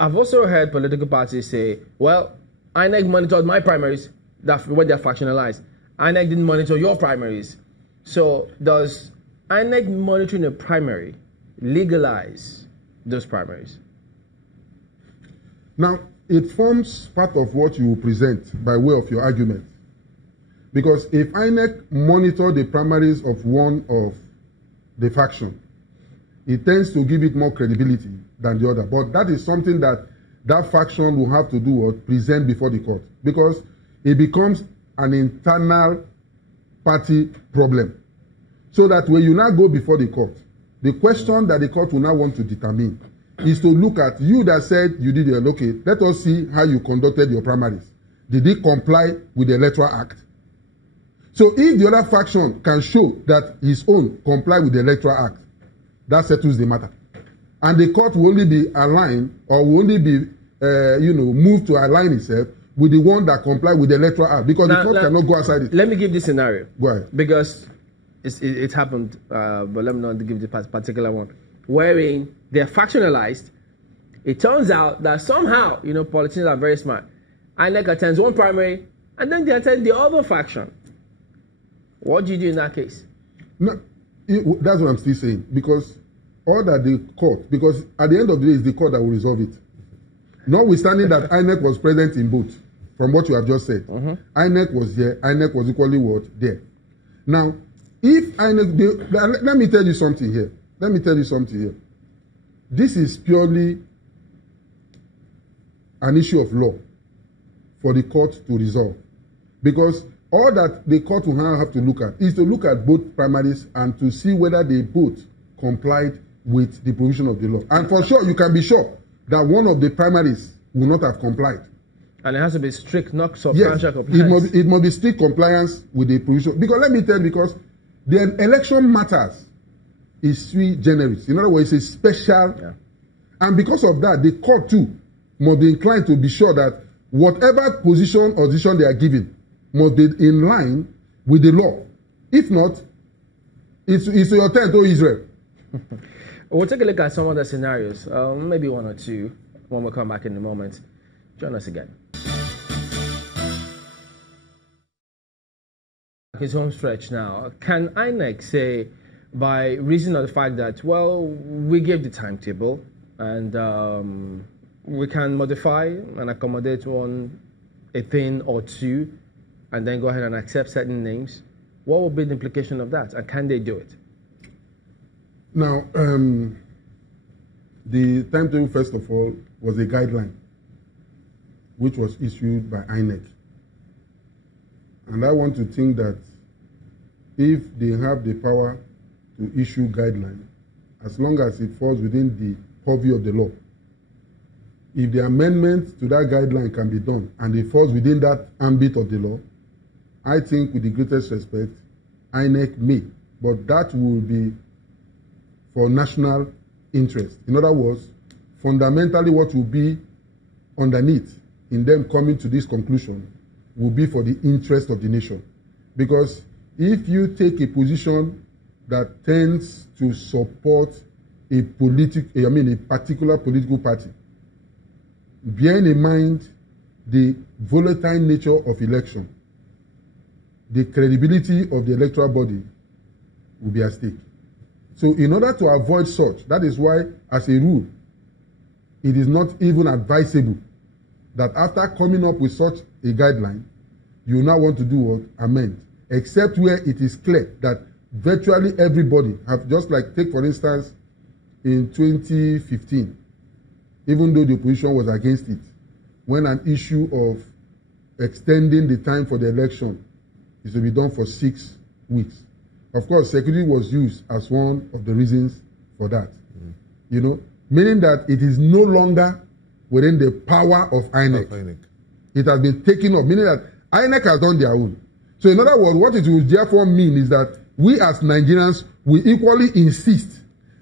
I've also heard political parties say, well, INEC monitored my primaries when they're factionalized. INEC didn't monitor your primaries. So does INEC monitoring a primary legalize those primaries? Now, it forms part of what you present by way of your argument. Because if INEC monitor the primaries of one of the faction, it tends to give it more credibility than the other. But that is something that that faction will have to do or present before the court, because it becomes an internal party problem. So that when you now go before the court, the question that the court will now want to determine is to look at you that said you did it. Okay, let us see how you conducted your primaries. Did it comply with the Electoral Act? So if the other faction can show that his own comply with the Electoral Act, that settles the matter. And the court will only be aligned or will only be, moved to align itself with the one that comply with the Electoral Act, because the court cannot go outside it. Let me give this scenario. Go ahead. Because it happened, but let me not give the particular one, wherein they're factionalized. It turns out that somehow, politicians are very smart. INEC attends one primary, and then they attend the other faction. What do you do in that case? No, that's what I'm still saying. Because all that the court, because at the end of the day, it's the court that will resolve it. Notwithstanding that INEC was present in both, from what you have just said. INEC was there, INEC was equally what? There. Now, if INEC, let me tell you something here. Let me tell you something here. This is purely an issue of law for the court to resolve. Because all that the court will now have to look at is to look at both primaries and to see whether they both complied with the provision of the law. And for sure, you can be sure that one of the primaries will not have complied. And it has to be strict, not substantial compliance. It must be strict compliance with the provision. Because let me tell you, because the election matters is sui generis. In other words, it's a special. Yeah. And because of that, the court too must be inclined to be sure that whatever position or decision they are giving must be in line with the law. If not, it's your turn to Israel. We'll take a look at some other scenarios, maybe one or two, when we come back in a moment. Join us again. His home stretch now. Can INEC say, by reason of the fact that, well, we gave the timetable and we can modify and accommodate a thing or two, and then go ahead and accept certain names? What will be the implication of that, and can they do it? Now, the timetable, first of all, was a guideline which was issued by INEC. And I want to think that if they have the power to issue guidelines, as long as it falls within the purview of the law, if the amendment to that guideline can be done and it falls within that ambit of the law, I think with the greatest respect, INEC may. But that will be for national interest. In other words, fundamentally what will be underneath in them coming to this conclusion will be for the interest of the nation. Because if you take a position that tends to support a particular political party, bearing in mind the volatile nature of election, the credibility of the electoral body will be at stake. So in order to avoid such, that is why, as a rule, it is not even advisable that after coming up with such a guideline, you now want to do what? Amend. Except where it is clear that virtually everybody have, just like, take for instance, in 2015, even though the opposition was against it, when an issue of extending the time for the election is to be done for 6 weeks. Of course, security was used as one of the reasons for that. Meaning that it is no longer within the power of INEC. It has been taken up, meaning that INEC has done their own. So in other words, what it will therefore mean is that we as Nigerians will equally insist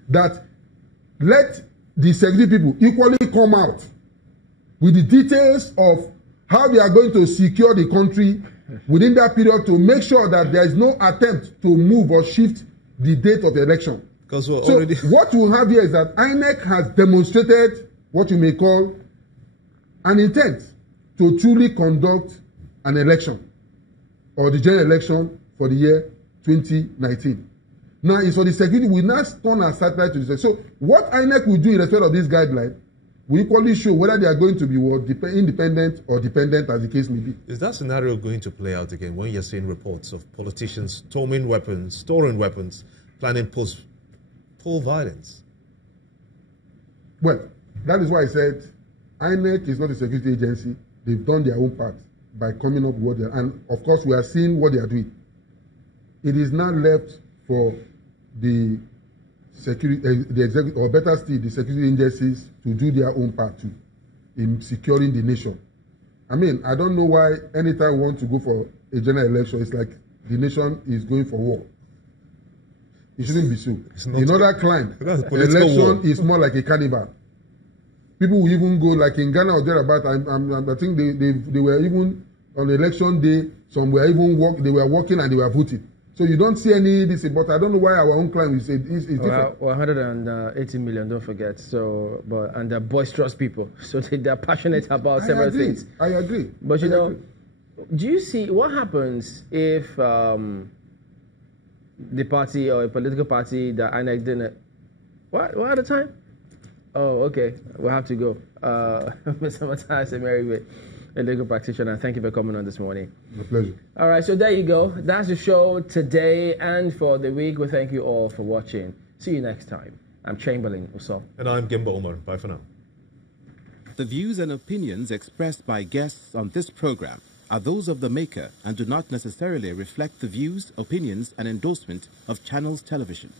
that let the security people equally come out with the details of how they are going to secure the country within that period to make sure that there is no attempt to move or shift the date of the election. Because what you have here is that INEC has demonstrated what you may call an intent to truly conduct an election or the general election for the year 2019. Now, it's for the security. We now turn our satellite to the security. So, what INEC will do in respect of this guideline will equally show whether they are going to be independent or dependent, as the case may be. Is that scenario going to play out again when you're seeing reports of politicians storing weapons, planning post-poll violence? Well, that is why I said INEC is not a security agency. They've done their own part by coming up with what they are. And, of course, we are seeing what they are doing. It is now left for the security, the executive, or better still, the security agencies to do their own part too in securing the nation. I mean, I don't know why anytime we want to go for a general election, it's like the nation is going for war. It shouldn't be so. In other climes, election is more like a carnival. People will even go, like in Ghana or thereabout. I think they were even on election day. Some were even they were working and they were voting. So you don't see any this, but I don't know why our own client will say it's different. 180 million, don't forget. So, and they're boisterous people, so they're passionate about several things. I agree. But you know, do you see what happens if the party or a political party that INEC didn't? What at the time? Oh, okay. We'll have to go. Mr. Matthias Emery, a legal practitioner. Thank you for coming on this morning. My pleasure. All right, so there you go. That's the show today and for the week. We thank you all for watching. See you next time. I'm Chamberlain Uso. And I'm Gimba Omar. Bye for now. The views and opinions expressed by guests on this program are those of the maker and do not necessarily reflect the views, opinions, and endorsement of Channels Television.